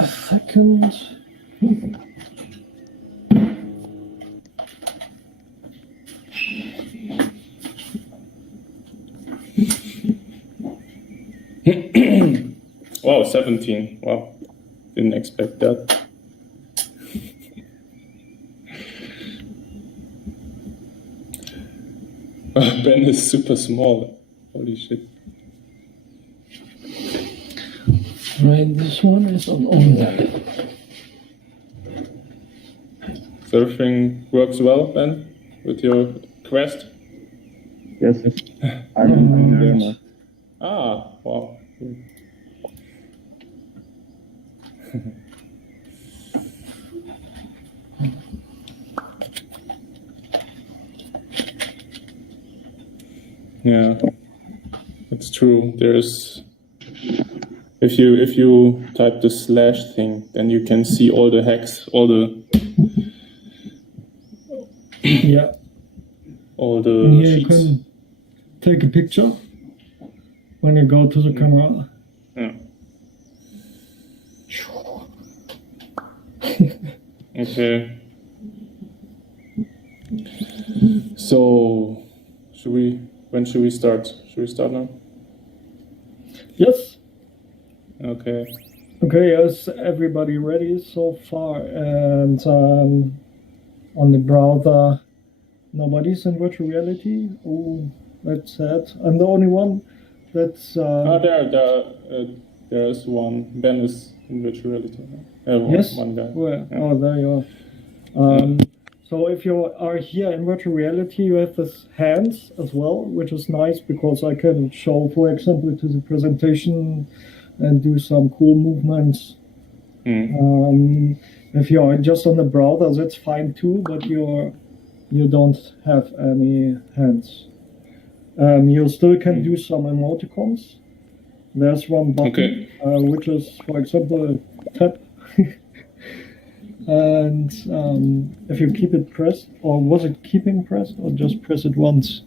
a second. Wow, 17. Wow, didn't expect that. Ben is super small. Holy shit. Right, this one is on only. So everything works well, Ben, with your quest? Yes, I'm there now. Ah, wow. Yeah, it's true. There's if you type the slash thing, then you can see all the hacks, all the Yeah. all the And here sheets. you can take a picture when you go to the camera. Yeah. Okay. So, when should we start? Should we start now? Yes. Okay. Okay, is everybody ready so far? And on the browser, nobody's in virtual reality. Oh, that's sad. I'm the only one. That's There's one. Ben is in virtual reality. yes. One guy. Where? Yeah. Oh, there you are. So if you are here in virtual reality, you have this hands as well, which is nice because I can show, for example, to the presentation and do some cool movements. If you are just on the browser, that's fine too, but you don't have any hands. You still can do some emoticons. There's one button, which is, for example, tap. And if you keep it pressed, or was it keeping pressed, or just press it once?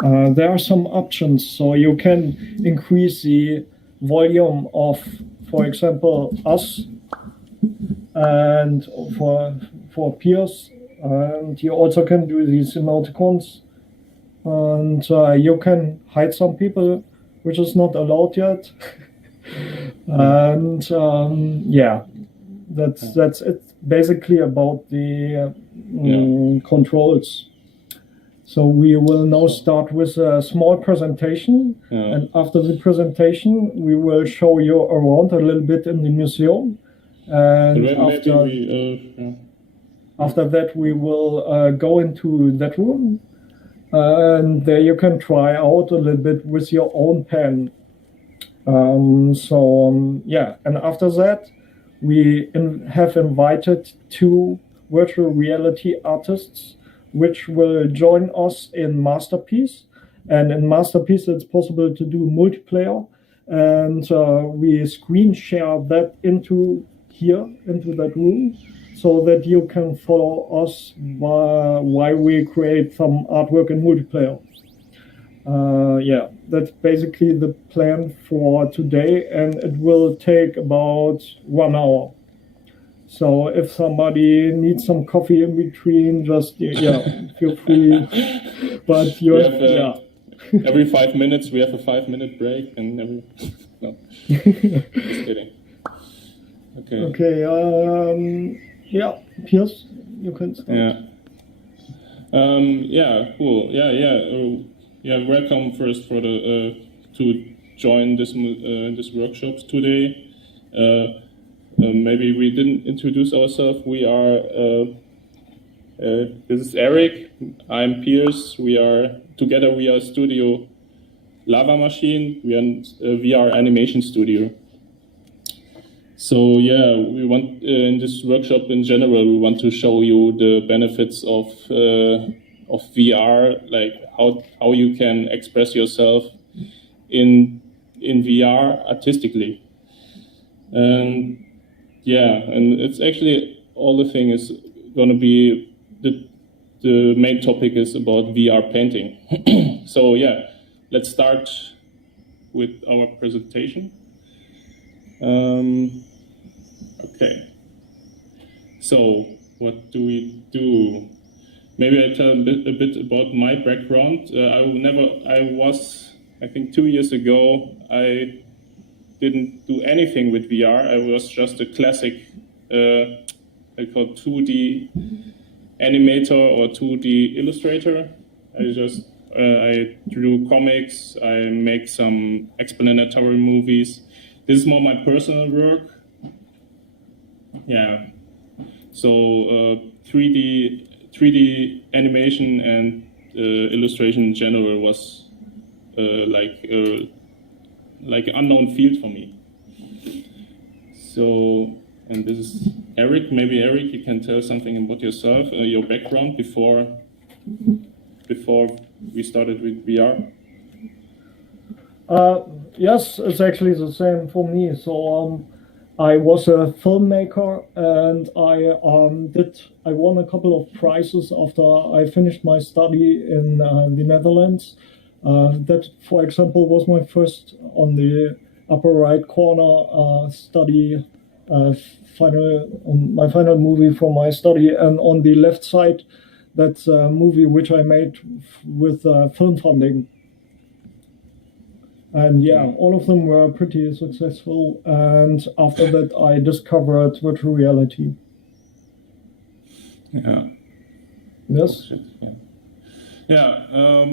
There are some options, so you can increase the volume of, for example, us, and for peers, and you also can do these emoticons, and you can hide some people, which is not allowed yet. And yeah, that's it. Basically about the controls. So we will now start with a small presentation, and after the presentation, we will show you around a little bit in the museum. And after that, we will go into that room, and there you can try out a little bit with your own pen. Yeah, and after that, we have invited 2 virtual reality artists which will join us in Masterpiece. And in Masterpiece, it's possible to do multiplayer. And we screen share that into that room, so that you can follow us while we create some artwork in multiplayer. Yeah, that's basically the plan for today, and it will take about 1 hour. So if somebody needs some coffee in between, just feel free. But you have every 5 minutes we have a 5-minute break, and no, just kidding. Okay. Okay. Yeah, Piers, you can start. Yeah. Cool. Yeah. Welcome first for to join this workshops today. Maybe we didn't introduce ourselves. We are. This is Eric. I'm Piers. We are Studio Lava Machine. We are a VR animation studio. So yeah, we want in this workshop in general, we want to show you the benefits of VR, like how you can express yourself in VR artistically. And it's actually all the thing is going to be the main topic is about VR painting. So yeah, let's start with our presentation. So, what do we do? Maybe I tell a bit about my background. I think 2 years ago, I didn't do anything with VR. I was just a classic, I call 2D animator or 2D illustrator. I drew comics, I make some explanatory movies. This is more my personal work. Yeah. So 3D animation and illustration in general was like an unknown field for me. So, and this is Eric. Maybe Eric, you can tell something about yourself, your background before we started with VR. Yes, it's actually the same for me. So I was a filmmaker, and I won a couple of prizes after I finished my study in the Netherlands. That, for example, was my first, on the upper right corner, study, my final movie from my study, and on the left side, that's a movie which I made with film funding. And yeah, all of them were pretty successful. And after that, I discovered virtual reality. Yeah. Yes. Yeah.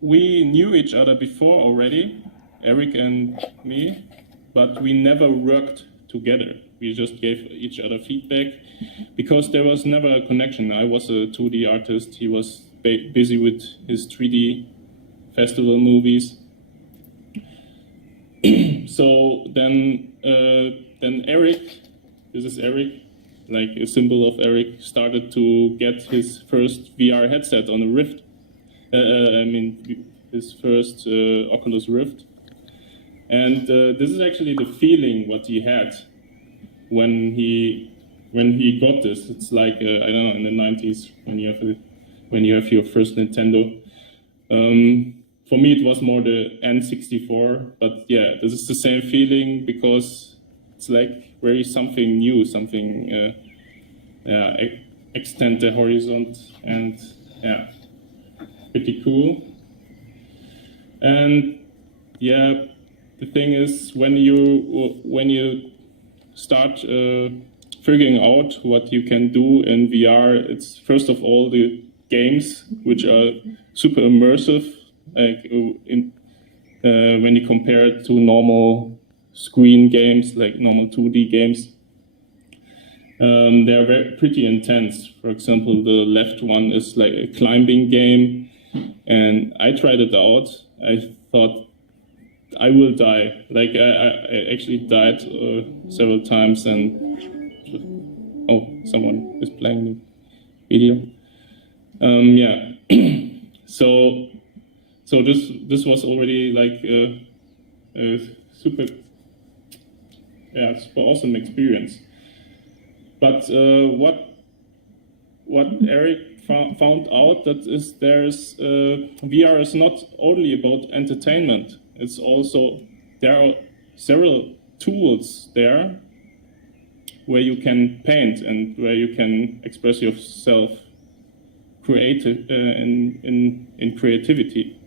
We knew each other before already, Eric and me, but we never worked together. We just gave each other feedback because there was never a connection. I was a 2D artist. He was busy with his 3D festival movies. So then Eric, this is Eric, like a symbol of Eric, started to get his first VR headset on a Rift. His first Oculus Rift. And this is actually the feeling what he had when he got this. It's like I don't know, in the 90s when you have your first Nintendo. For me, it was more the N64, but yeah, this is the same feeling because it's like very something new, something extend the horizon, and yeah, pretty cool. And yeah, the thing is when you start figuring out what you can do in VR, it's first of all the games which are super immersive. Like when you compare it to normal screen games, like normal 2D games, they are pretty intense. For example, the left one is like a climbing game, and I tried it out. I thought I will die. Like I actually died several times, and oh, someone is playing the video. Yeah, So this was already like a super awesome experience. But what Eric found out that is there's VR is not only about entertainment. It's also there are several tools there where you can paint and where you can express yourself creative in creativity.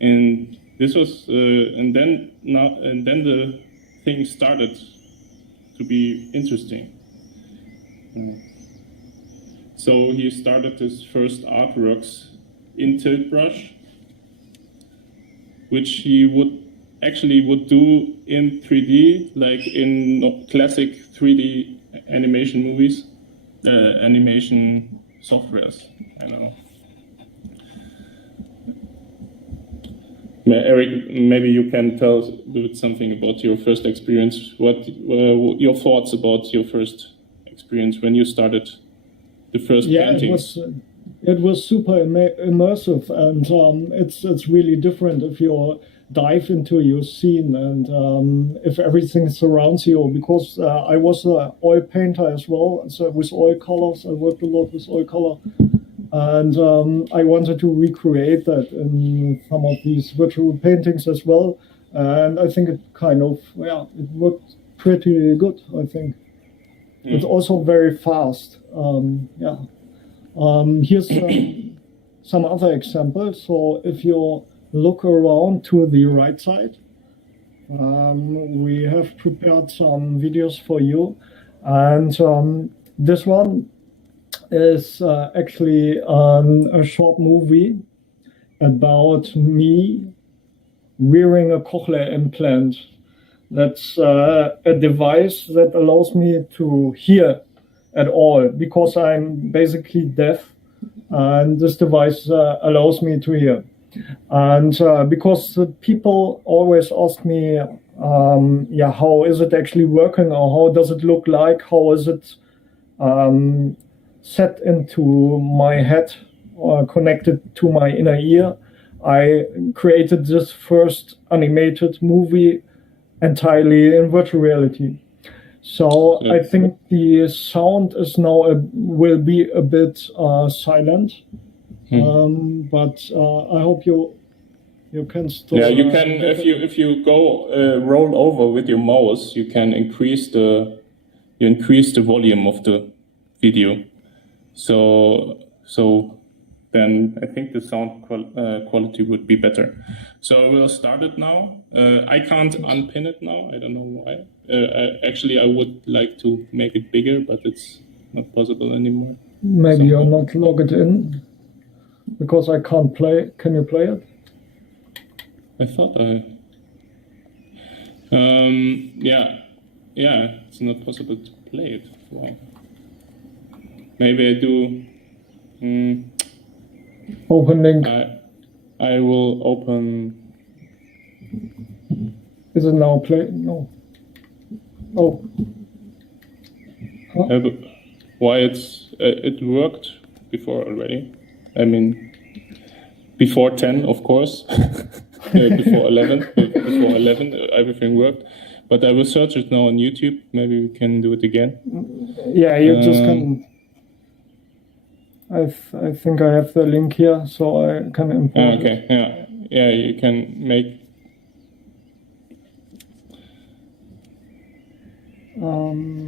And this was, and then the thing started to be interesting. So he started his first artworks in tilt brush, which he would do in 3D, like in classic 3D animation movies, animation softwares. I know. Eric, maybe you can tell something about your first experience. What your thoughts about your first experience when you started the first painting? It was super immersive, and it's really different if you dive into your scene and if everything surrounds you. Because I was an oil painter as well, so with oil colors, I worked a lot with oil color. And I wanted to recreate that in some of these virtual paintings as well. And I think it kind of, it worked pretty good, I think. It's also very fast. Here's some other examples. So if you look around to the right side, we have prepared some videos for you, and this one is actually a short movie about me wearing a cochlear implant. That's a device that allows me to hear at all because I'm basically deaf, and this device allows me to hear. And because people always ask me, how is it actually working, or how does it look like, how is it set into my head or connected to my inner ear, I created this first animated movie entirely in virtual reality. So I think the sound is now will be a bit silent, but I hope you can still. Yeah, you can if you go roll over with your mouse, you can increase the volume of the video. So then I think the sound quality would be better. So we'll start it now. I can't unpin it now. I don't know why. Actually, I would like to make it bigger, but it's not possible anymore. Maybe you're not logged in because I can't play. Can you play it? I thought yeah, it's not possible to play it. Wow. Maybe I do. Open link. I will open. Is it now play? No. Oh. Huh? Why it worked before already? I mean, before 10, of course. Before 11. Before 11, everything worked. But I will search it now on YouTube. Maybe we can do it again. Yeah, you just can. I think I have the link here, so I can import. Okay, yeah, you can make.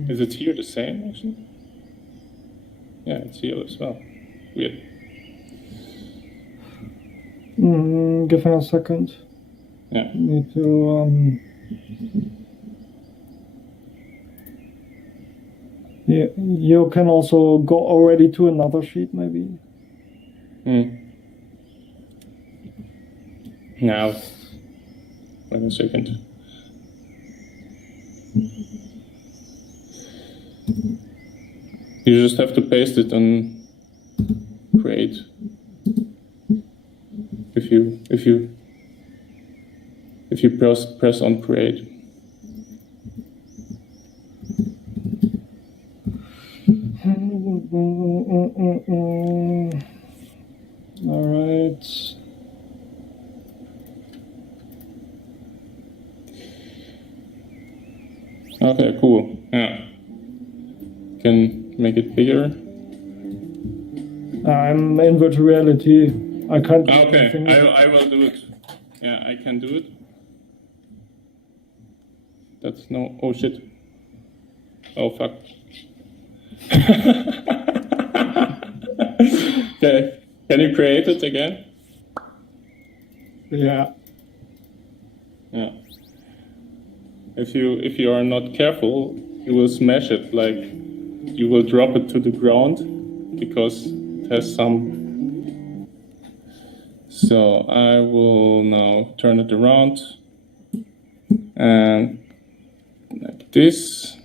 Is it here the same actually? Yeah, it's here as well. Weird. Give me a second. Yeah. Need to. Yeah, you can also go already to another sheet, maybe. Now, wait a second. You just have to paste it and create. If you press on create. All right. Okay, cool. Yeah. Can make it bigger. I'm in virtual reality. I can't do okay, anything. I will do it. Yeah, I can do it. That's no. Oh shit. Oh fuck. Okay. Can you create it again? Yeah. Yeah. If you are not careful, you will smash it. Like you will drop it to the ground because it has some. So I will now turn it around and like this.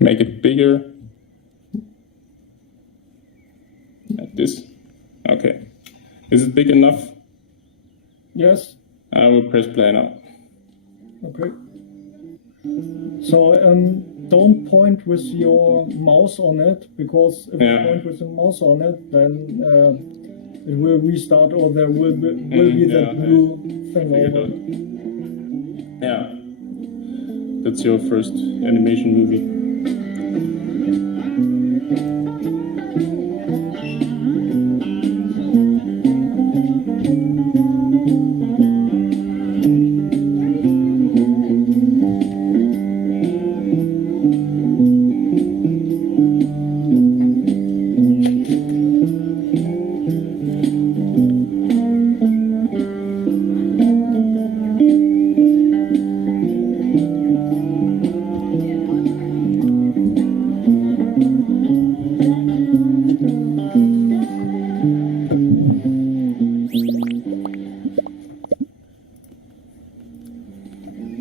Make it bigger. Like this. Okay. Is it big enough? Yes. I will press play now. Okay. So don't point with your mouse on it, because if you point with the mouse on it, then it will restart, or there will be that blue thing over. Yeah. That's your first animation movie.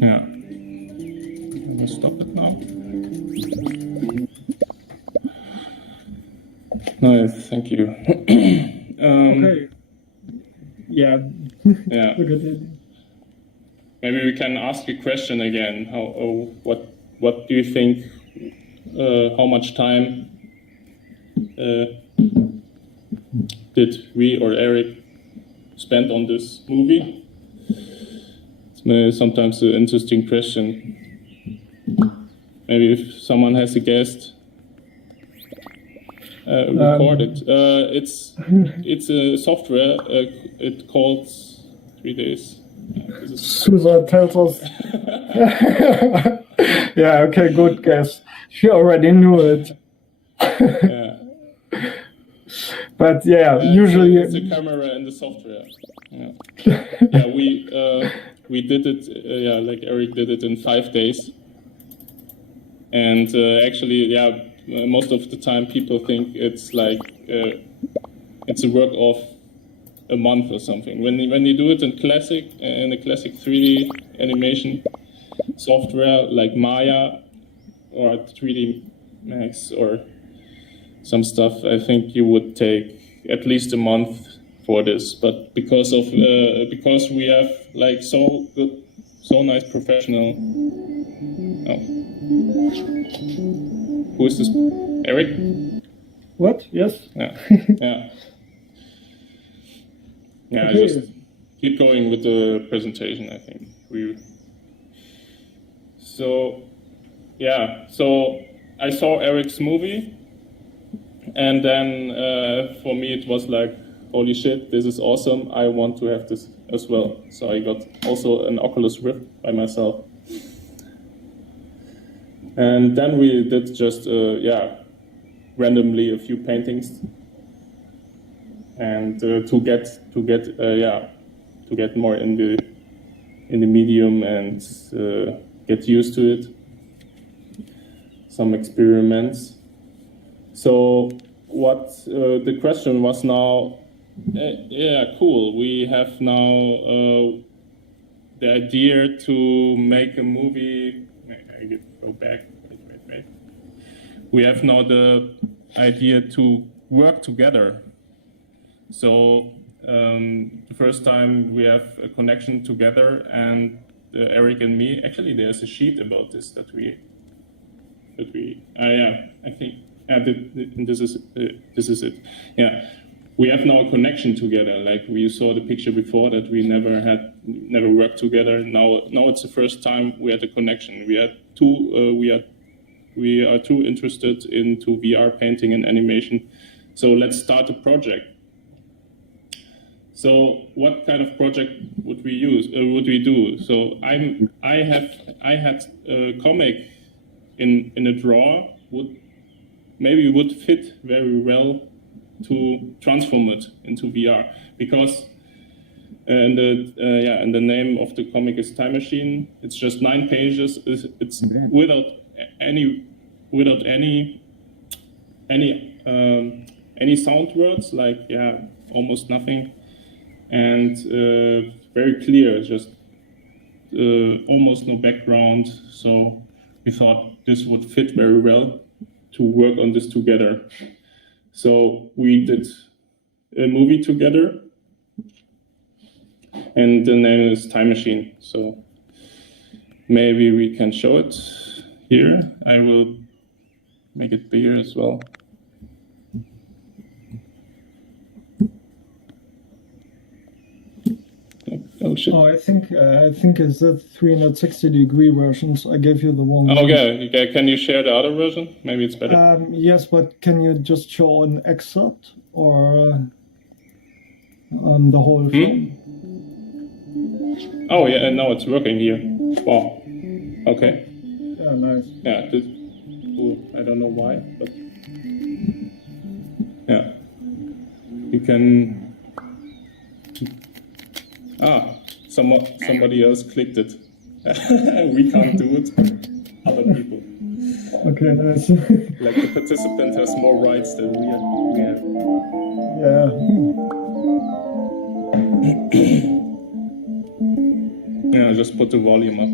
Yeah. I'm gonna stop it now. Nice, thank you. Okay. Yeah. Yeah. Look at it. Maybe we can ask a question again. What do you think? How much time did we or Eric spend on this movie? It's sometimes an interesting question. Maybe if someone has a guest, record it. It's a software. It calls 3 days. Susan tells us. Yeah, okay, good guess. She already knew it. Yeah. But yeah, usually it's a camera and the software. Yeah. Yeah, we did it. Yeah, like Eric did it in 5 days. And actually, yeah, most of the time people think it's like it's a work of a month or something. When you do it in a classic 3D animation software like Maya or 3D Max or some stuff, I think you would take at least a month for this. But because we have like so nice professional. Oh. Who is this? Eric? what? Yes. Yeah. Yeah. Yeah. Okay. Just keep going with the presentation. I think So I saw Eric's movie, and then for me it was like, holy shit, this is awesome. I want to have this as well. So I got also an Oculus Rift by myself. And then we did just randomly a few paintings, and to get more in the medium and get used to it. Some experiments. So what the question was now? Cool. We have now the idea to make a movie. I go back. Wait. We have now the idea to work together. So the first time we have a connection together, and Eric and me. Actually, there's a sheet about this that we. I think. This is it. Yeah. We have now a connection together. Like we saw the picture before that we never worked together. Now it's the first time we had a connection. We are too interested into VR painting and animation. So let's start a project. So what kind of project would we do? So I had a comic in a drawer would fit very well to transform it into VR, because and the name of the comic is Time Machine. It's just 9 pages. It's without any sound words, like almost nothing, and very clear, just almost no background. So we thought this would fit very well to work on this together. So we did a movie together, and the name is Time Machine. So maybe we can show it here. I will make it bigger as well. Oh shit! Oh, I think it's the 360-degree versions. I gave you the one. Okay, can you share the other version? Maybe it's better. Yes, but can you just show an excerpt or the whole film? Oh yeah, now it's working here. Wow. Okay. Yeah, nice. Yeah, I don't know why, but yeah, you can. Somebody else clicked it. We can't do it, but other people. Okay, nice. Like the participant has more rights than we have. Yeah. Yeah, just put the volume up.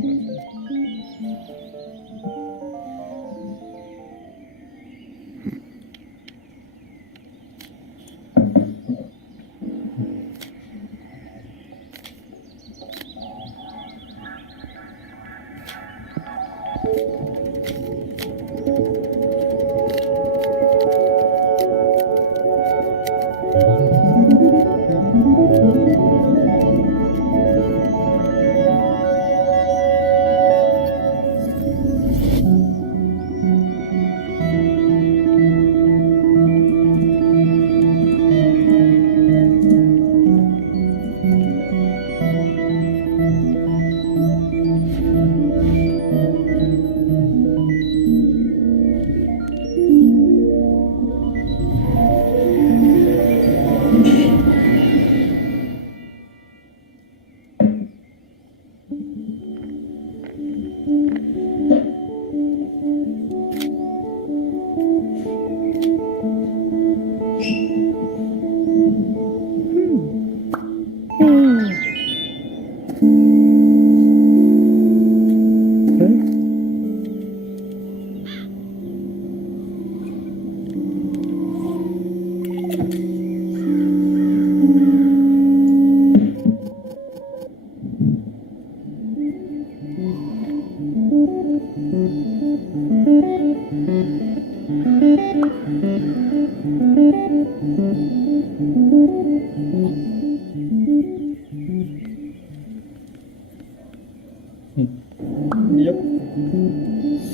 Yep.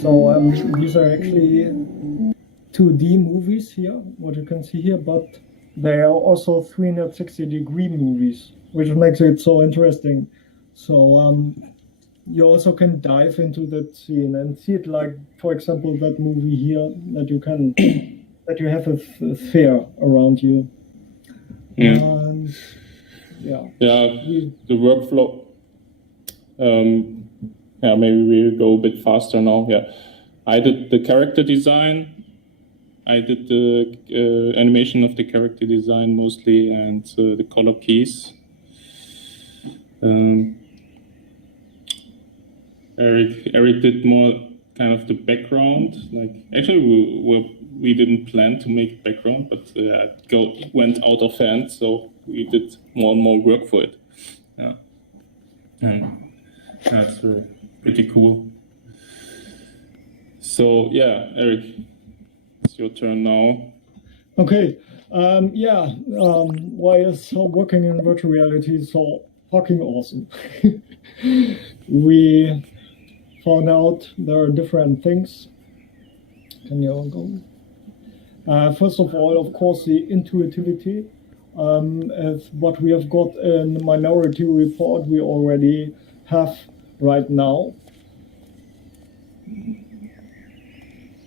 So these are actually 2D movies here, what you can see here, but they are also 360-degree movies, which makes it so interesting. So you also can dive into that scene and see it, like, for example, that movie here, that you can that you have a sphere around you. Yeah. And yeah. The workflow. Yeah, maybe we'll go a bit faster now. Yeah, I did the character design. I did the animation of the character design mostly, and the color keys. Eric did more kind of the background. Like, actually, we didn't plan to make background, but it went out of hand, so we did more and more work for it. Yeah, and that's pretty cool. So yeah, Eric, it's your turn now. Okay. Why is working in virtual reality so fucking awesome? We found out there are different things. Can you all go? First of all, of course, the intuitivity. As what we have got in the Minority Report, we already have right now.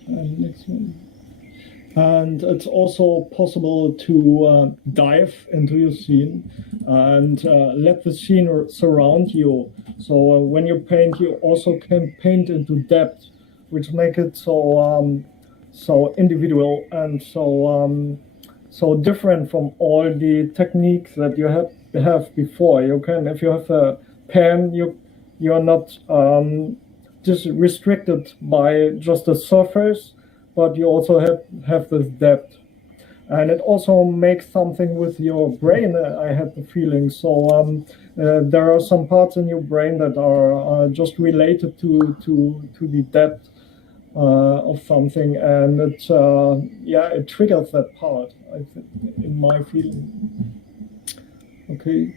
And next one. And it's also possible to dive into your scene and let the scene surround you. So when you paint, you also can paint into depth, which make it so individual and so different from all the techniques that you have before. You can, if you have a pen, you're not just restricted by just a surface, but you also have this depth. And it also makes something with your brain, I had the feeling. So there are some parts in your brain that are just related to the depth of something, and it triggers that part, I think, in my feeling. Okay.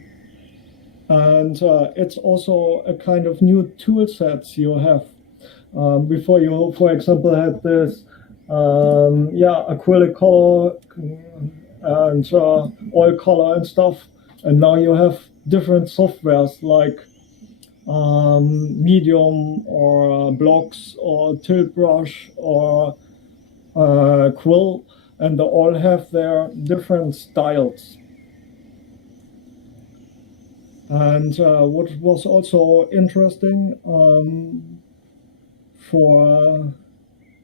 And it's also a kind of new tool sets you have. Before you, for example, had this acrylic color and oil color and stuff, and now you have different softwares like Medium or Blocks or Tilt Brush or Quill, and they all have their different styles. And what was also interesting for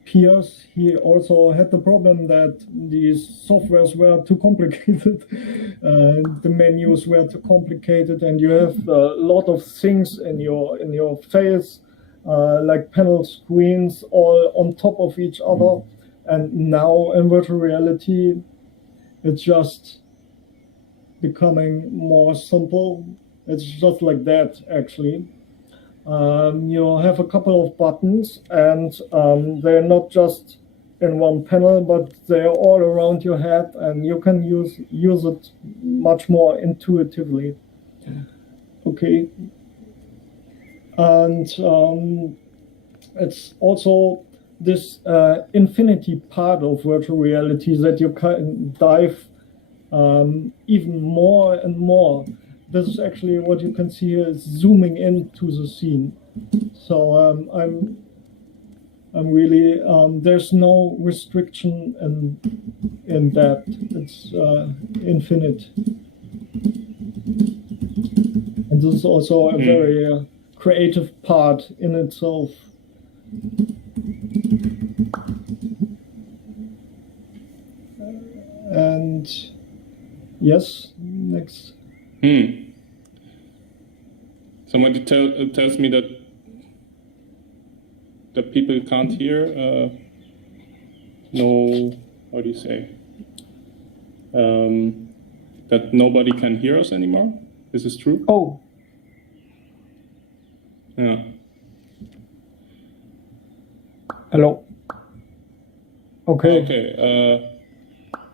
peers, he also had the problem that these softwares were too complicated, the menus were too complicated, and you have a lot of things in your face, like panel screens all on top of each other. And now in virtual reality, it's just becoming more simple. It's just like that, actually. You have a couple of buttons, and they're not just in one panel, but they're all around your head, and you can use it much more intuitively. Okay. And it's also this infinity part of virtual reality that you can dive even more and more. This is actually what you can see here is zooming into the scene. So I'm really there's no restriction in that. It's infinite, and this is also a very creative part in itself. And yes, next. Somebody tells me that people can't hear. No, how do you say? That nobody can hear us anymore. This is true. Oh. Yeah. Hello. Okay. Okay.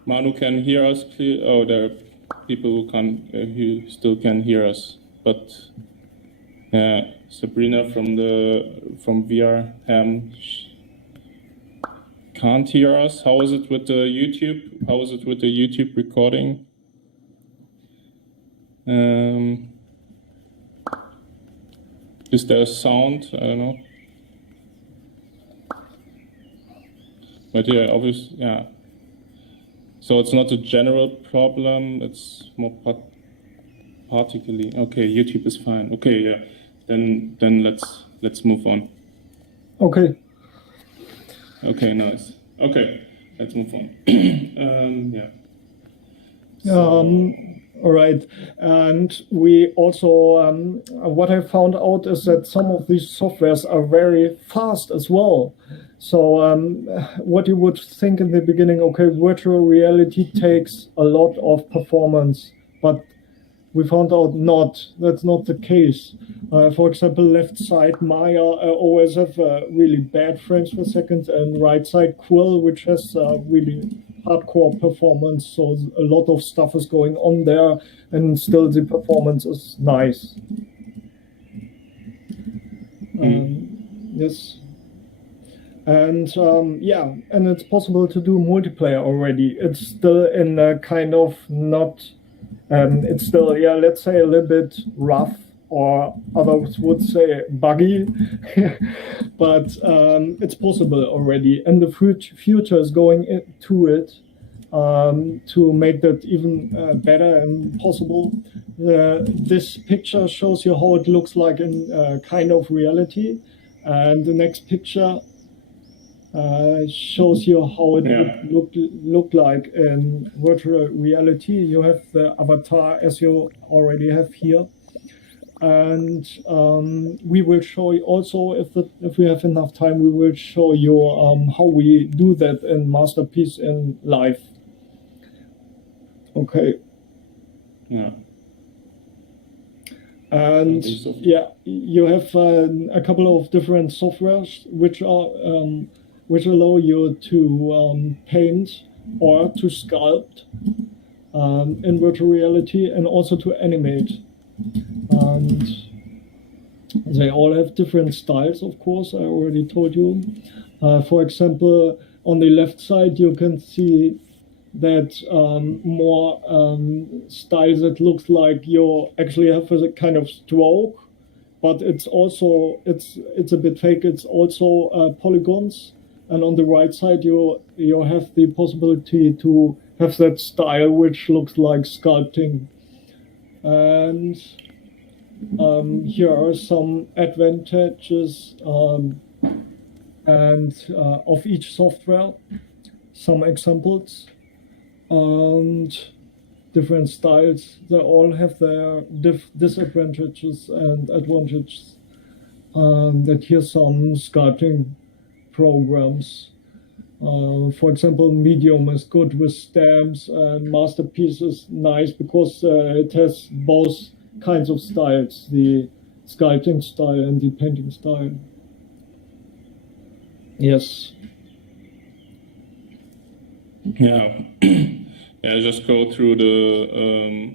Manu can hear us clear. Oh, there are people who can who still can hear us, but Sabrina from VR Ham can't hear us. How is it with the YouTube? How is it with the YouTube recording? Is there a sound? I don't know. But yeah, obviously, yeah. So it's not a general problem. It's more particularly. Okay, YouTube is fine. Okay, yeah. Then let's move on. Okay. Okay, nice. Okay, let's move on. Yeah. So, all right. And we also, what I found out is that some of these softwares are very fast as well. So what you would think in the beginning, okay, virtual reality takes a lot of performance, but we found out that's not the case. For example, left side Maya always have really bad frames per second, and right side Quill, which has really hardcore performance. So a lot of stuff is going on there, and still the performance is nice. Yes. And yeah, and it's possible to do multiplayer already. It's still in a kind of not. It's still, yeah, let's say a little bit rough, or others would say buggy, but it's possible already. And the future is going into it to make that even better and possible. This picture shows you how it looks like in kind of reality, and the next picture shows you how it would look like in virtual reality. You have the avatar as you already have here, and we will show you also, if we have enough time, we will show you how we do that in Masterpiece in live. Okay. Yeah. And yeah, you have a couple of different softwares which allow you to paint or to sculpt in virtual reality, and also to animate. And they all have different styles, of course, I already told you. For example, on the left side, you can see that more style that looks like you actually have a kind of stroke, but it's also, it's a bit fake. It's also polygons. And on the right side, you have the possibility to have that style which looks like sculpting. And here are some advantages and of each software, some examples, and different styles. They all have their disadvantages and advantages. That here's some sculpting programs. For example, Medium is good with stamps, and Masterpiece is nice because it has both kinds of styles, the sculpting style and the painting style. Yes. Yeah. Yeah, just go through the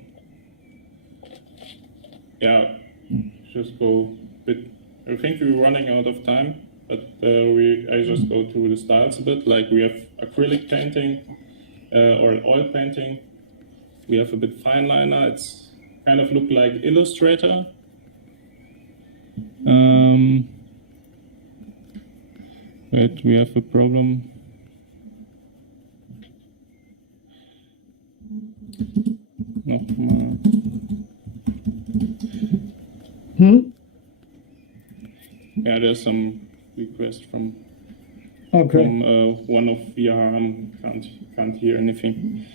just go a bit. I think we're running out of time, but I just go through the styles a bit. Like we have acrylic painting or oil painting. We have a bit fine liner. It's kind of look like Illustrator. Wait, we have a problem. Nochmal. Yeah, there's some request from one of VR. Can't hear anything.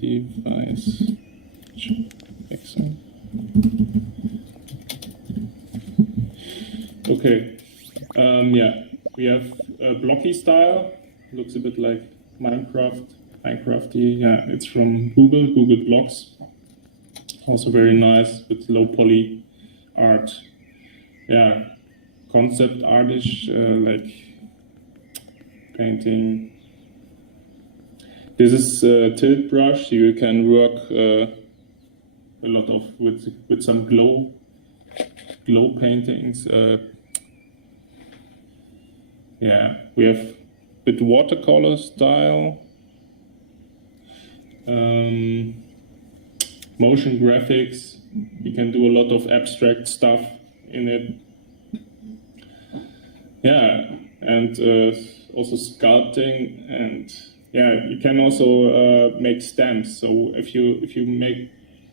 Device. Excellent. Okay. Yeah, we have a blocky style. Looks a bit like Minecrafty. Yeah, it's from Google Blocks. Also very nice with low poly art. Yeah, concept artish, like painting. This is tilt brush. You can work a lot of with some glow paintings. Yeah, we have with watercolor style. Motion graphics. You can do a lot of abstract stuff in it. Yeah, and also sculpting, and yeah, you can also make stamps. So if you make,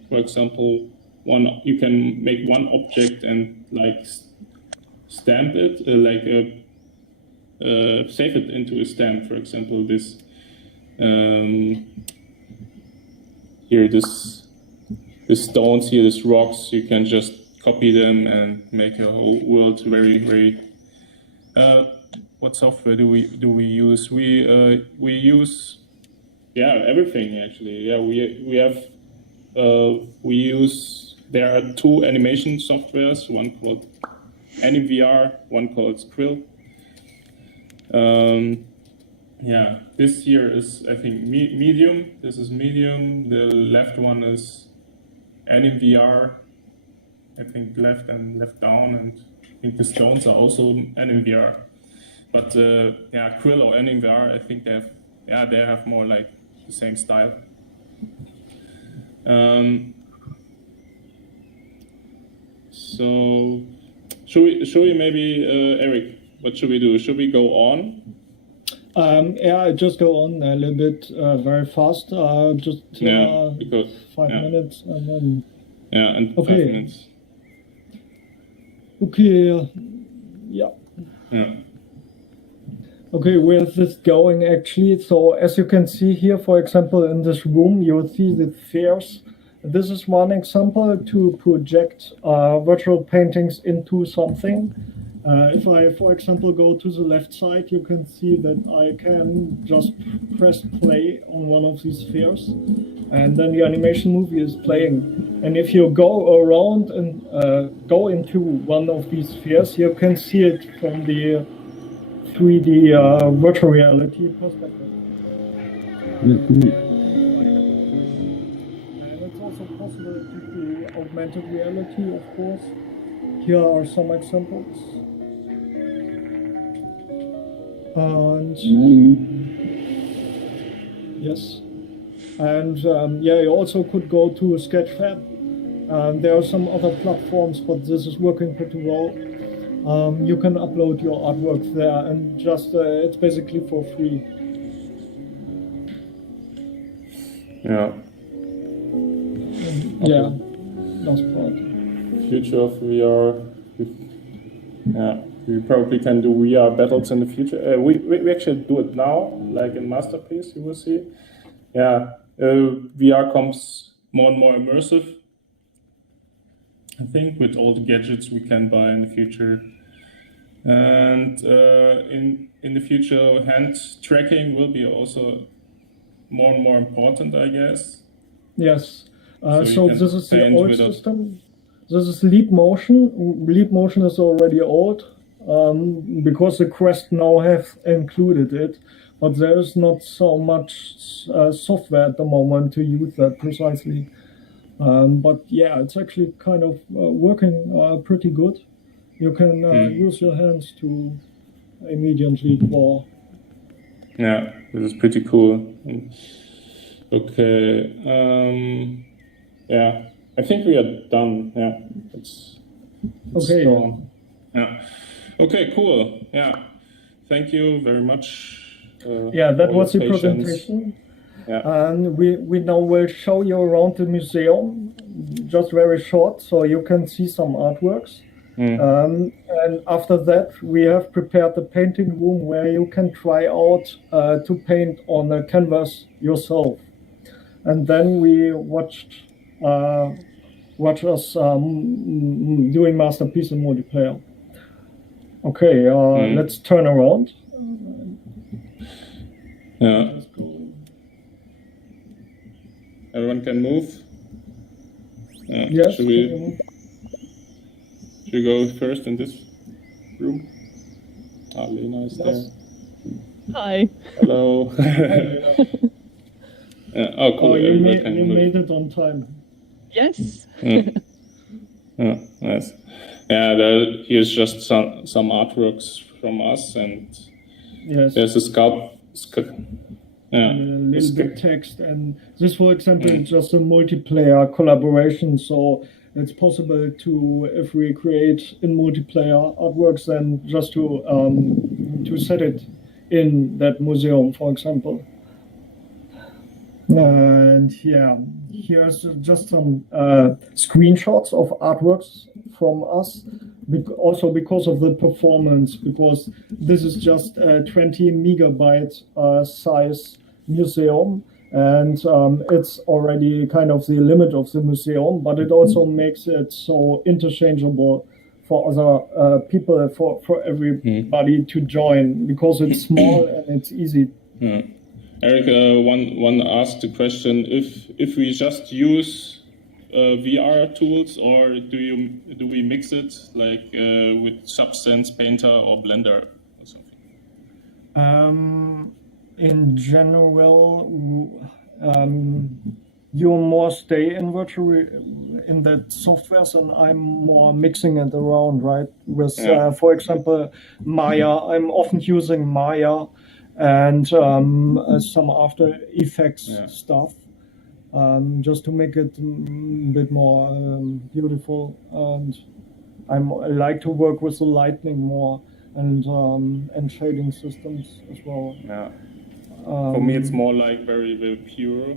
for example, you can make one object and like stamp it, save it into a stamp. For example, this here, this stones here, these rocks. You can just copy them and make a whole world very, very. What software do we use? We use everything actually. Yeah, we have we use. There are two animation softwares. One called AnimVR, one called Skrill. Yeah, this here is I think Medium. This is Medium. The left one is AnimVR. I think left and left down, and I think the stones are also AnimVR. But yeah, Krill or AnimVR, I think they have more like the same style. So should we maybe Eric? What should we do? Should we go on? Yeah, just go on a little bit very fast. Just because 5 minutes and then. Yeah, and okay. 5 minutes. Okay. Yeah. Okay, where's this going actually? So as you can see here, for example, in this room, you'll see the spheres. This is one example to project virtual paintings into something. If I, for example, go to the left side, you can see that I can just press play on one of these spheres, and then the animation movie is playing. And if you go around and go into one of these spheres, you can see it from the 3D virtual reality perspective. And it's also possible to do augmented reality, of course. Here are some examples. And yes, and yeah, you also could go to Sketchfab. There are some other platforms, but this is working pretty well. You can upload your artwork there, and just it's basically for free. Yeah. Yeah, last part. Future of VR. Yeah. We probably can do VR battles in the future. We actually do it now, like in Masterpiece, you will see. Yeah, VR comes more and more immersive. I think with all the gadgets we can buy in the future. And in the future, hand tracking will be also more and more important, I guess. Yes. So So you can this is the paint old with a- system. This is Leap Motion. Leap Motion is already old because the Quest now have included it, but there is not so much software at the moment to use that precisely. But yeah, it's actually kind of working pretty good. You can use your hands to immediately claw. Yeah, this is pretty cool. Okay. Yeah, I think we are done. Yeah, let's Okay. go on. Yeah. Okay, cool. Yeah. Thank you very much. Yeah, that for was the your patience. presentation. Yeah. And we now will show you around the museum, just very short, so you can see some artworks. And after that, we have prepared the painting room where you can try out to paint on a canvas yourself. And then we watch us doing Masterpiece in multiplayer. Okay, let's turn around. Yeah. Everyone can move. Yes. Should we go first in this room? Ah, Lena is there. Hi. Hello. Yeah. Oh, cool. Oh, you Everyone can move. made it on time. Yes. Yeah, nice. Yeah, here's just some artworks from us, and Yes. there's a A little bit text, and this, for example, is just a multiplayer collaboration. So it's possible to, if we create in multiplayer artworks, then just to set it in that museum, for example. And yeah, here's just some screenshots of artworks from us. Also because of the performance, because this is just a 20 megabyte size museum, and it's already kind of the limit of the museum, but it also makes it so interchangeable for other people, for everybody to join, because it's small and it's easy. Yeah. Eric, one asked the question: if we just use VR tools, or do we mix it like with Substance, Painter, or Blender or something? In general, you more stay in virtual in that softwares, and I'm more mixing it around, right? With, for example, Maya. I'm often using Maya and some After Effects stuff, just to make it a bit more beautiful. And I like to work with the lighting more and shading systems as well. Yeah. For me, it's more like very, very pure,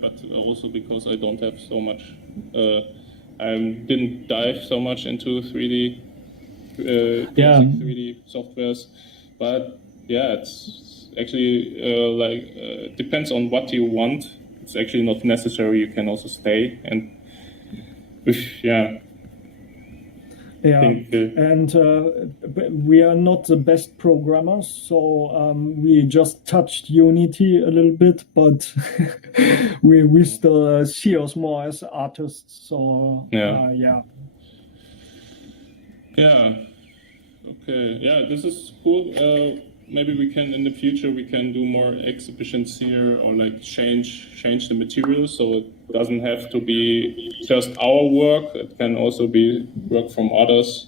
but also because I don't have so much. I didn't dive so much into 3D, basic 3D softwares, but yeah, it's actually depends on what you want. It's actually not necessary. You can also stay and and we are not the best programmers, so we just touched Unity a little bit, but we still see us more as artists. So Yeah. Okay. Yeah, this is cool. Maybe we can in the future we can do more exhibitions here, or like change the materials, so it doesn't have to be just our work. It can also be work from others,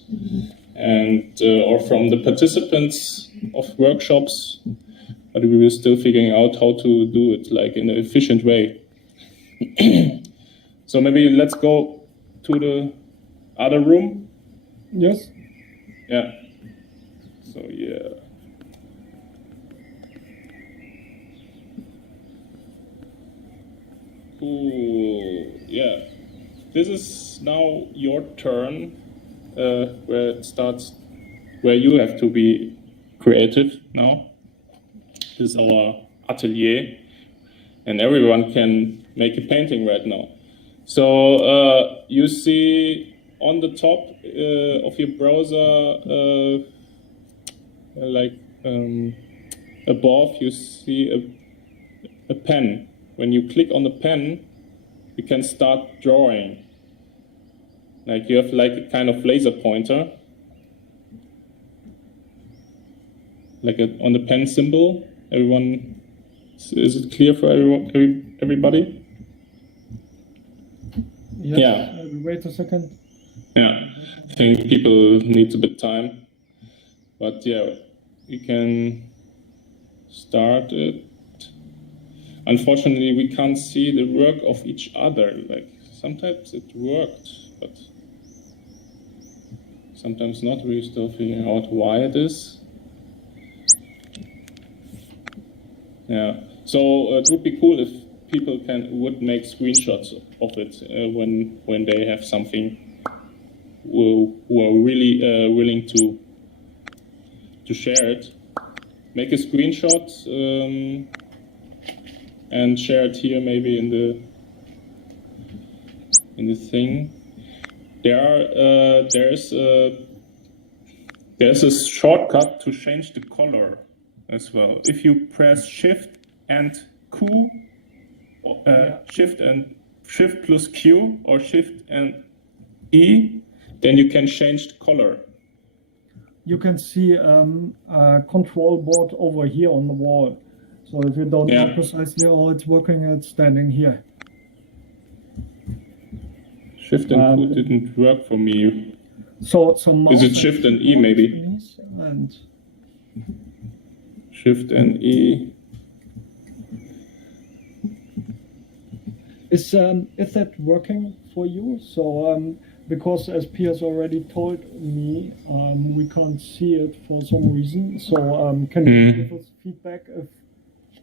and or from the participants of workshops. But we were still figuring out how to do it like in an efficient way. So maybe let's go to the other room. Yes. Yeah. So yeah. Cool. Yeah. This is now your turn, where it starts where you have to be creative now. This is our atelier, and everyone can make a painting right now. So you see on the top of your browser, above, you see a pen. When you click on the pen, you can start drawing. Like you have like a kind of laser pointer, like on the pen symbol. Everyone, is it clear for everybody? Yes. Yeah. Wait a second. Yeah, I think people need a bit time, but yeah, we can start it. Unfortunately, we can't see the work of each other. Like sometimes it worked, but sometimes not. We're still figuring out why it is. Yeah. So it would be cool if people would make screenshots of it when they have something who are really willing to share it. Make a screenshot and share it here, maybe in the thing. There's a shortcut to change the color as well. If you press Shift and Q, Shift plus Q or Shift and E, then you can change the color. You can see a control board over here on the wall. So if you don't know precisely how it's working, it's standing here. Shift and Q didn't work for me. So is it Shift and E maybe? And Shift and E. Is that working for you? So because as Piers already told me, we can't see it for some reason. So can you give us feedback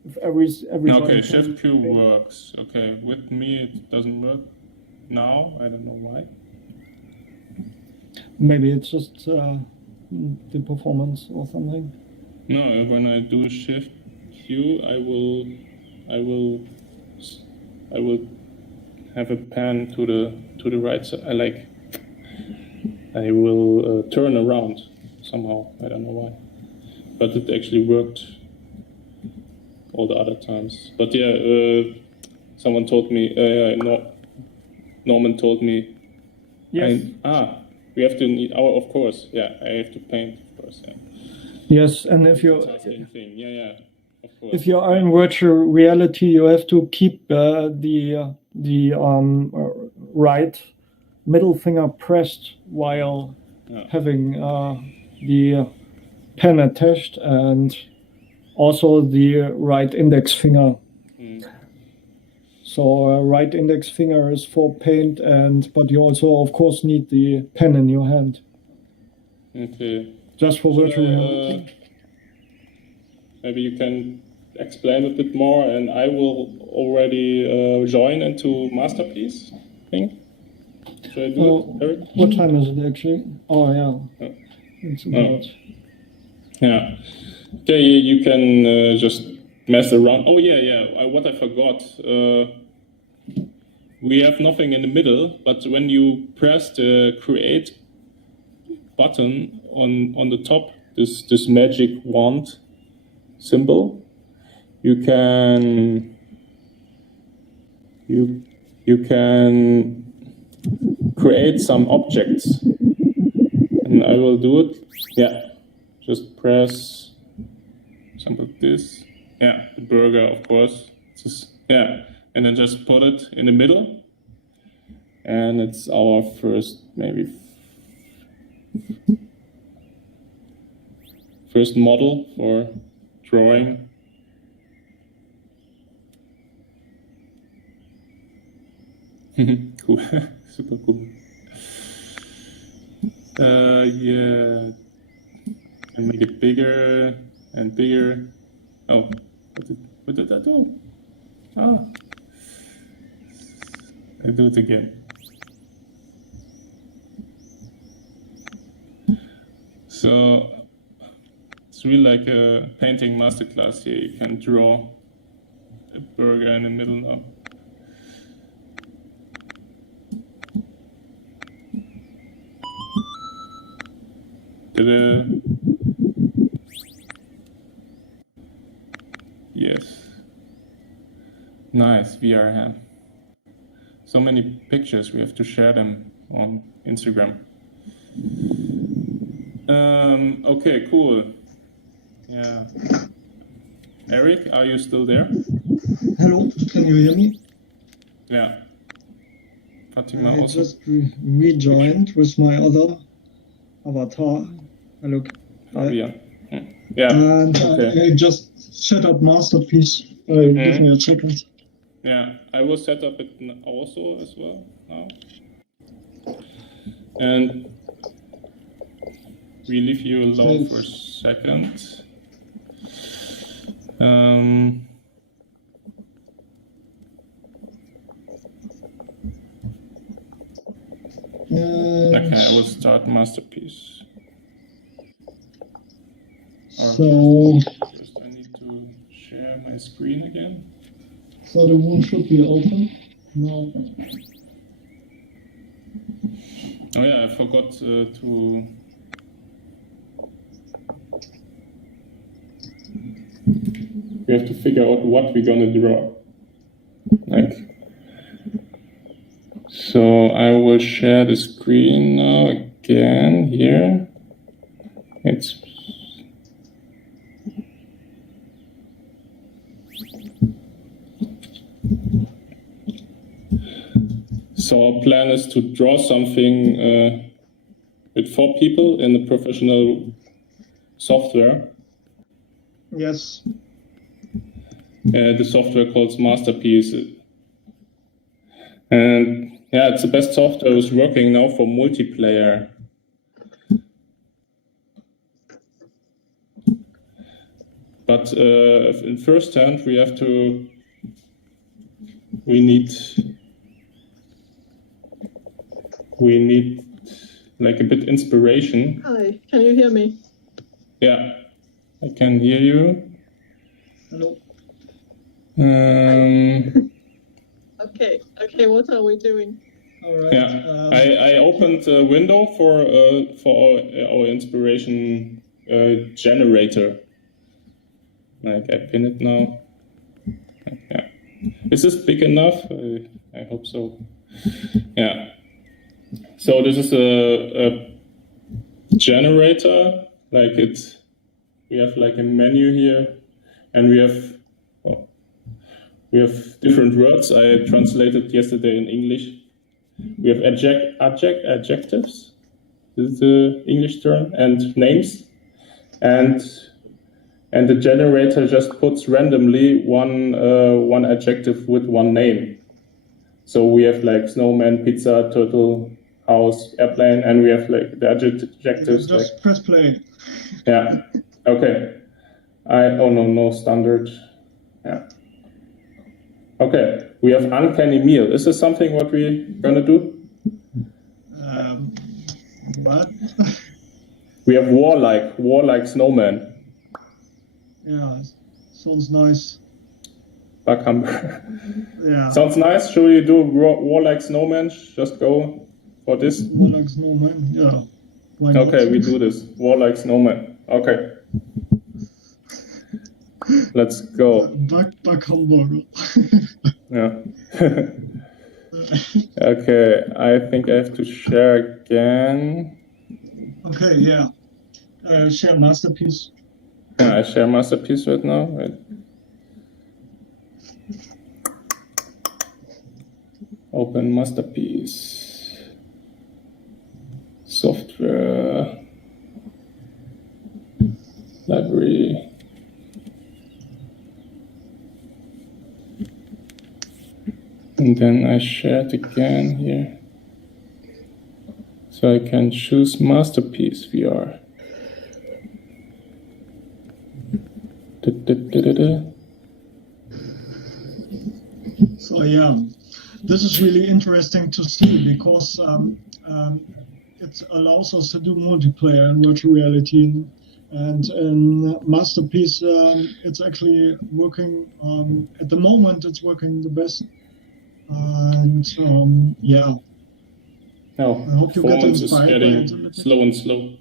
if everybody? Okay, Shift Q works. Okay, with me it doesn't work now. I don't know why. Maybe it's just the performance or something. No, when I do Shift Q, I will have a pan to the right side. I will turn around somehow. I don't know why, but it actually worked all the other times. But yeah, someone told me. Norman told me. Yes. We have to need our. Of course, yeah. I have to paint, of course. Yeah. Yes, and if you. Thing. Yeah. Of course. If you are in virtual reality, you have to keep the right middle finger pressed while having the pen attached, and also the right index finger. So right index finger is for paint, but you also, of course, need the pen in your hand. Okay. Just for virtual reality. Maybe you can explain a bit more, and I will already join into Masterpiece thing. Should I do it, Eric? What time is it actually? Oh yeah, it's about. Yeah. Okay, you can just mess around. Oh yeah. What I forgot. We have nothing in the middle, but when you press the Create button on the top, this magic wand symbol, you can create some objects, and I will do it. Yeah, just press something like this. Yeah, the burger, of course. And then just put it in the middle, and it's our first model for drawing. Cool, super cool. Yeah, and make it bigger and bigger. Oh, what did that do? I do it again. So it's really like a painting masterclass here. You can draw a burger in the middle now. Yes. Nice, VR hand. So many pictures, we have to share them on Instagram. Okay, cool. Yeah. Eric, are you still there? Hello, can you hear me? Yeah. Fatima I also. just rejoined with my other avatar. Hello. Yeah. Yeah. And Okay. I just set up Masterpiece. Give me a second. Yeah, I will set up it also as well now. And we leave you alone for a second. Okay, I will start Masterpiece. So First I need to share my screen again. So the room should be open. No. Oh yeah, I forgot to... We have to figure out what we're gonna draw. So I will share the screen now again here. So our plan is to draw something with 4 people in a professional software. Yes. The software called Masterpiece. And yeah, it's the best software is working now for multiplayer. But in first hand, we need like a bit inspiration. Hi, can you hear me? Yeah, I can hear you. Hello. Okay, what are we doing? All right. Yeah, I opened a window for our inspiration generator. Like I pin it now. Yeah, is this big enough? I hope so. Yeah. So this is a generator. Like we have like a menu here, and we have different words. I translated yesterday in English. We have adjectives, this is the English term, and names, and the generator just puts randomly one adjective with one name. So we have like snowman, pizza, turtle, house, airplane, and we have like the adjectives. Just press play. Yeah. Okay. No standard. Yeah. Okay. We have uncanny meal. Is this something what we're gonna do? What? We have warlike snowman. Yeah, sounds nice. Cucumber. Yeah. Sounds nice. Should we do warlike snowman? Just go for this. Warlike snowman. Yeah. Why not? Okay, we do this. Warlike snowman. Okay. Let's go. Duck hamburger. Yeah. Okay, I think I have to share again. Okay, yeah. Share Masterpiece. Yeah, I share Masterpiece right now. Right. Open Masterpiece. Software. Library. And then I share it again here. So I can choose Masterpiece VR. So yeah, this is really interesting to see because it allows us to do multiplayer in virtual reality. And in Masterpiece, it's actually working. At the moment, it's working the best. And yeah, No, I hope you get performance is inspired by it a getting little bit. slow and slow.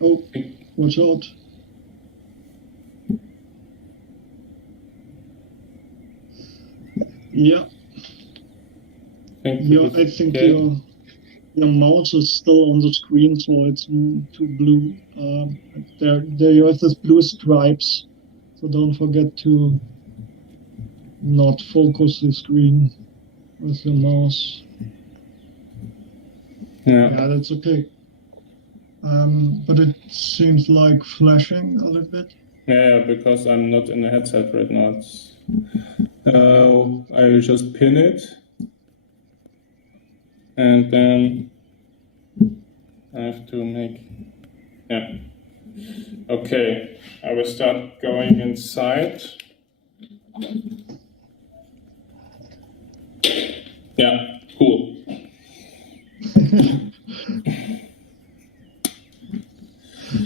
Oh, watch out. Yeah, I think your mouse is still on the screen, so it's too blue. There you have this blue stripes, so don't forget to not focus the screen with the mouse. Yeah, that's okay. But it seems like flashing a little bit. Yeah, because I'm not in the headset right now. I will just pin it, and then I have to make. Yeah. Okay, I will start going inside. Yeah, cool.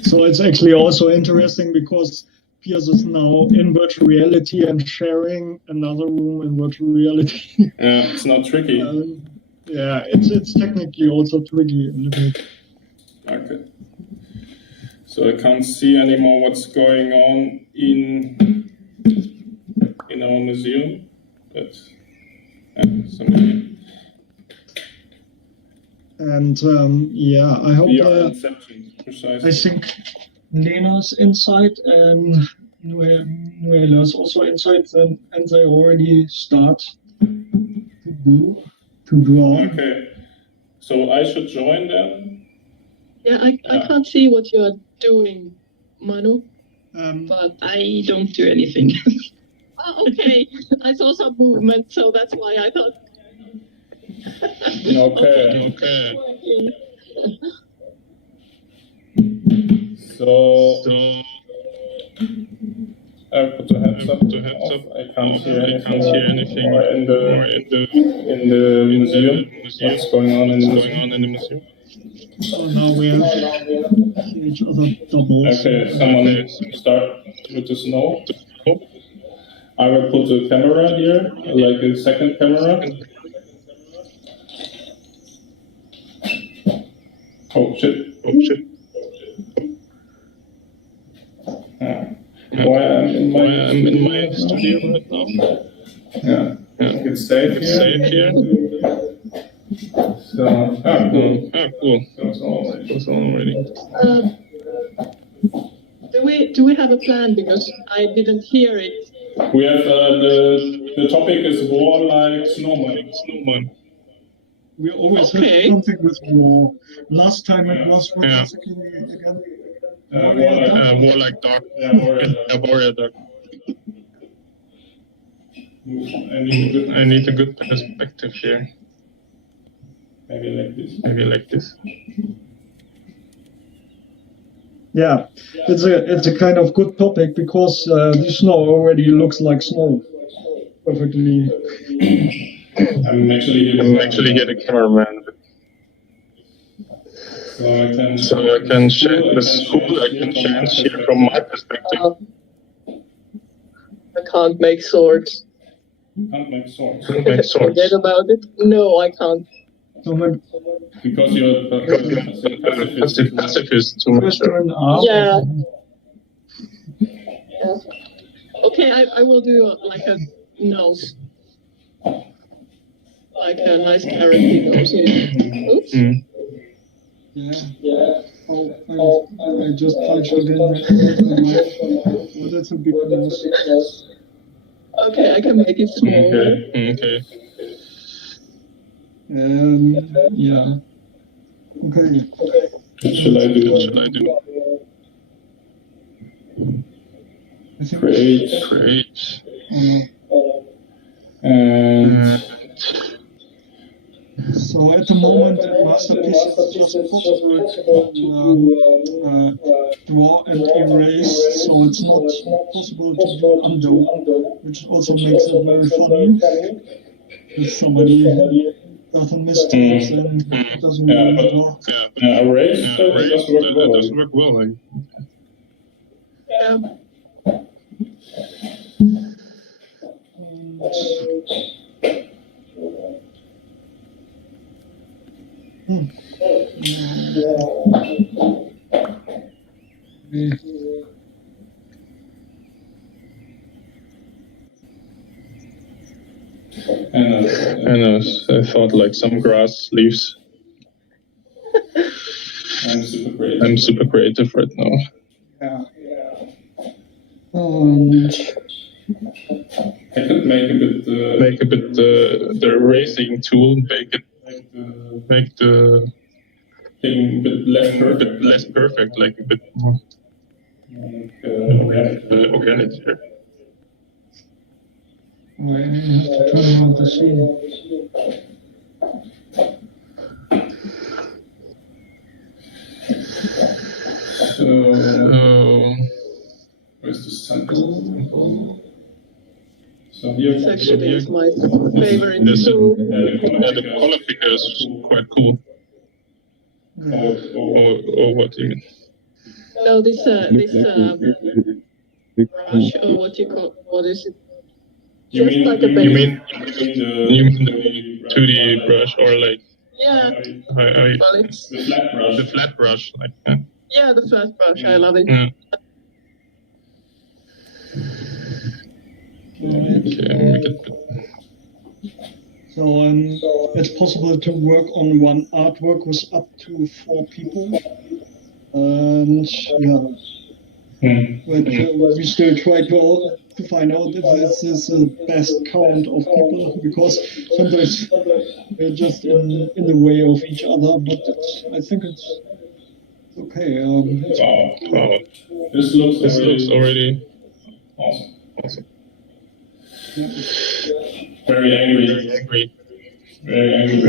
So it's actually also interesting because Piers is now in virtual reality and sharing another room in virtual reality. Yeah, it's not tricky. Yeah, it's technically also tricky a little bit. Okay. So I can't see anymore what's going on in our museum, but somebody. And yeah, I hope. I think Lena's inside and Nuela's also inside, and they already start to draw. Okay, so I should join them. Yeah, I can't see what you're doing, Manu, but I don't do anything. Oh, okay. I saw some movement, so that's why I thought. Okay. So I put the heads up. I can't hear anything more in the museum. What's going on in the museum? So now we have each other doubles. Okay, someone start with the snow. I will put a camera here, like a second camera. Oh shit. Why I'm in my studio right now? Yeah. It's safe here. So, cool. That's all already. Do we have a plan? Because I didn't hear it. We have the topic is war like snowman. We always have something with war. Last time it was basically again. War like dog. Warrior dog. I need a good perspective here. Maybe like this. Yeah, it's a kind of good topic because the snow already looks like snow. Perfectly. I'm actually here the cameraman. So I can share the school. I can change here from my perspective. I can't make swords. Forget about it. No, I can't. Because you're pacifist too much. Yeah. Okay, I will do like a nose. Like a nice carroty nose. Oops. Yeah. Oh, I just punched in. That's a big nose. Okay, I can make it smaller. Okay. Yeah. Okay. What shall I do? Create. And so at the moment in Masterpiece it's just possible to draw and erase, so it's not possible to do undo, which also makes it very funny. If somebody doesn't mistakes, then it doesn't work at all. Arrays, it does work well. It does work well. Like, Yeah. I thought like some grass leaves. I'm super creative right now. Yeah. And I could make a bit the erasing tool, make the thing a bit less perfect, like a bit more organic here. I have to turn around the scene. So where's the sample? So here It's actually my favorite tool. The color picker is quite cool. Or what do you mean? No, this brush, or what is it? you Just mean like a You mean the 2D brush or like Yeah. Well, it's the flat brush? the flat brush? Like, yeah, the flat brush. I love it. Mm. Okay, make it. So it's possible to work on one artwork with up to 4 people. And yeah, but we still try to find out if this is the best count of people, because sometimes we're just in the way of each other, but I think it's okay. Wow. This looks already awesome. Yeah. very angry. Very angry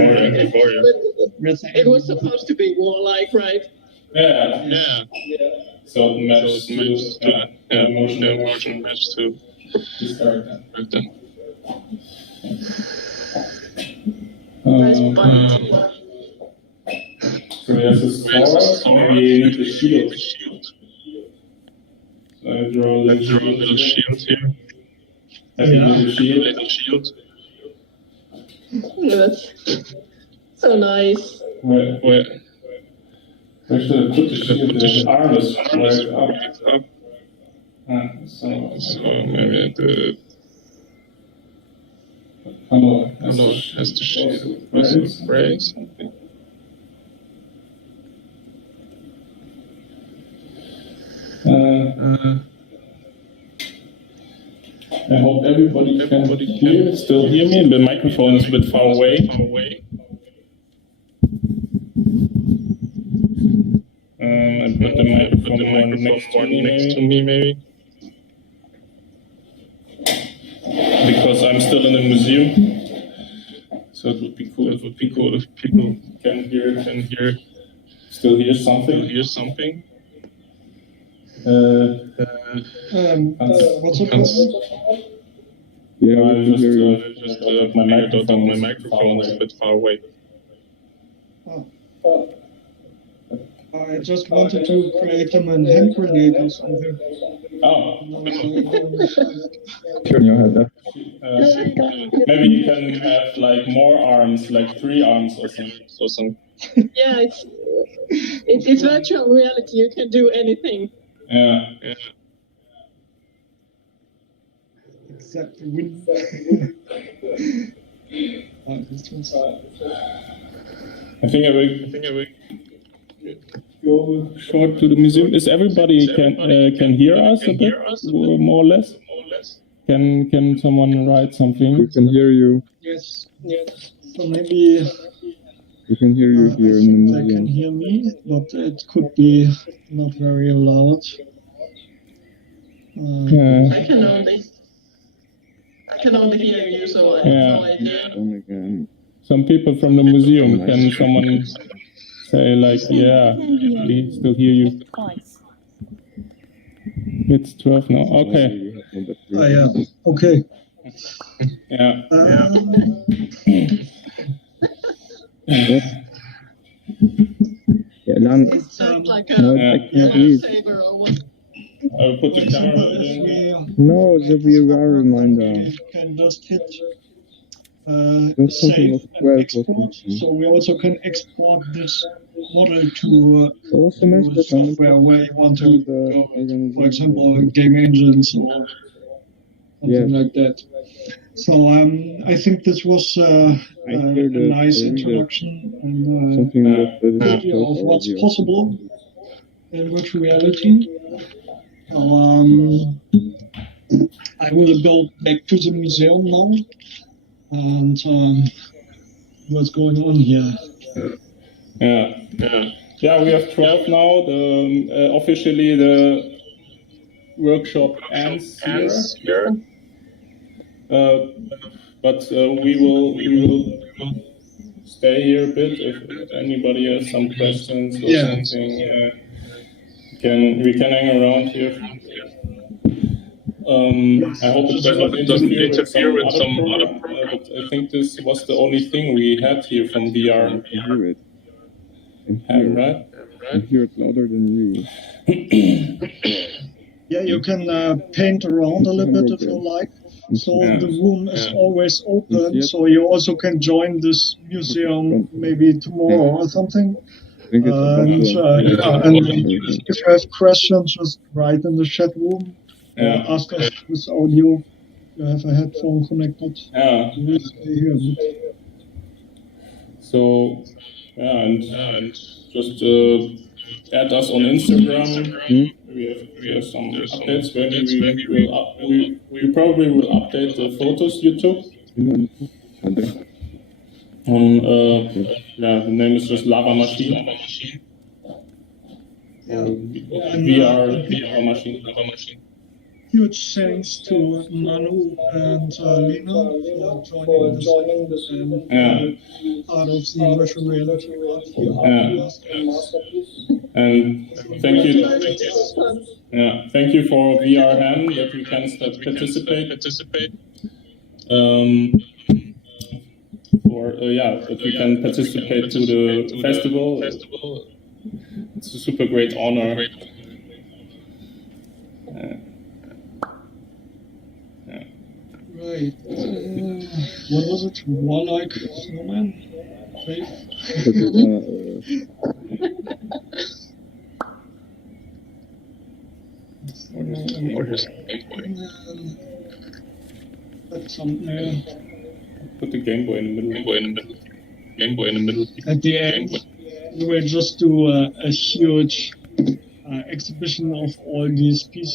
warrior. It was supposed to be warlike, right? Yeah. So it matches to the emotion matches to this character. Nice bite. So he has his sword, maybe he needs a shield. So I draw a little shield here. Little shield. Yeah, that's so nice. Where should I put the shield? The arm is right up. So maybe the color has to shield with some sprays. I hope everybody can still hear me. The microphone is a bit far away. I put the microphone more next to me, maybe. Because I'm still in the museum. So it would be cool if people can still hear something. What's the problem? Yeah, just my microphone is a bit far away. I just wanted to create them in hand grenade or something. Oh. Turn your head up. Maybe you can have like more arms, like 3 arms or something. Yeah, it's virtual reality. You can do anything. Yeah. Exactly. I think I will go short to the museum. Is everybody can hear us a bit, more or less? Can someone write something? We can hear you. Yes. So maybe We can hear you here in the they can museum. hear me, but it could be not very loud. I can only hear you, so I have no idea. Only again. Some people from the museum, can someone say like, yeah, we still hear you? It's 12 now. Okay. Yeah. Okay. Yeah. Yeah, Lan, Is that like no, a I can't read. saver or what? I'll put For the camera example, if again. we No, the VR reminder. we can just hit Just something save was and 12 export. was missing. So we also can export this model to There was a message on the software where you want to from the go, for organization. example, game engines or something like that. So I think this was a hear that. nice I read it. introduction and Something that is idea of close what's already. possible in virtual reality. So, I will go back to the museum now and what's going on here. Yeah, we have 12 now. The officially the workshop ends here. But we will stay here a bit if anybody has some questions or something. We can hang around here. I hope it doesn't interfere with some other program. But I think this was the only thing we had here from VR. I can hear it. I can hear it louder than you. Yeah, you can paint around a little bit if you like. So the room is always open, so you also can join this museum maybe tomorrow or something. And if you have questions, just write in the chat room. Ask us with audio. You have a headphone connected. We'll stay here. So, and just add us on Instagram. We have some updates. Maybe we probably will update the photos you took. The name is just Lava Machine. VR Machine. Huge thanks to Manu and Lena for joining this part of the virtual reality Masterclass. And thank you. Thank you for VRM that we can participate. That we can participate to the festival. It's a super great honor. Right. What was it? Warlike Snowman? Faith? Put the Game Boy in the middle. At the end, we will just do a huge exhibition of all these pieces.